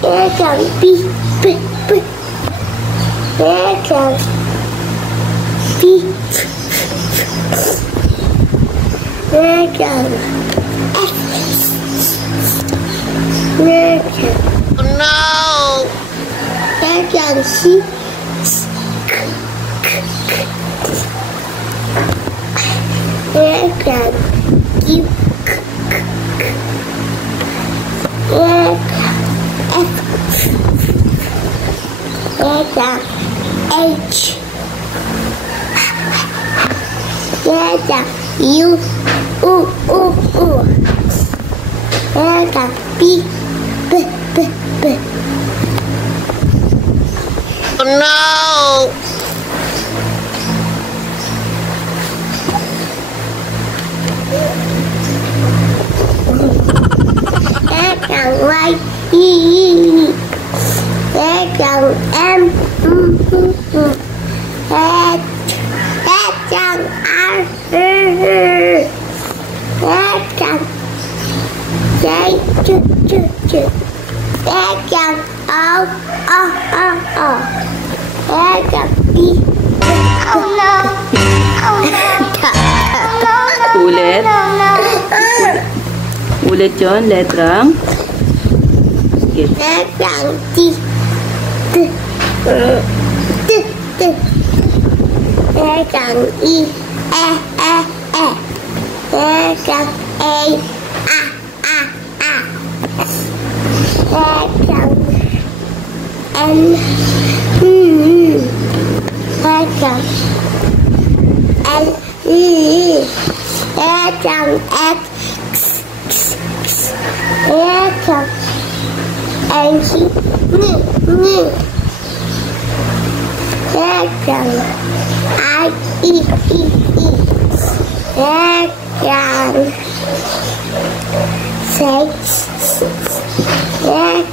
Meron. B. Meron. B. Meron. F. Meron. Oh no! Meron. C. Meron. Q. F. Letra H. Letra U. Letra B. Oh no! Letra Y. Letra M. Letra R. Letra J. Letra O. Letra B. Oh no! Oh no! Ulit. Ulit yun, letrang. Letrang T. Letrang I. Letrang A. Letrang N. Letrang L. Letrang X. Letrang N. Letrang I. Letrang 6.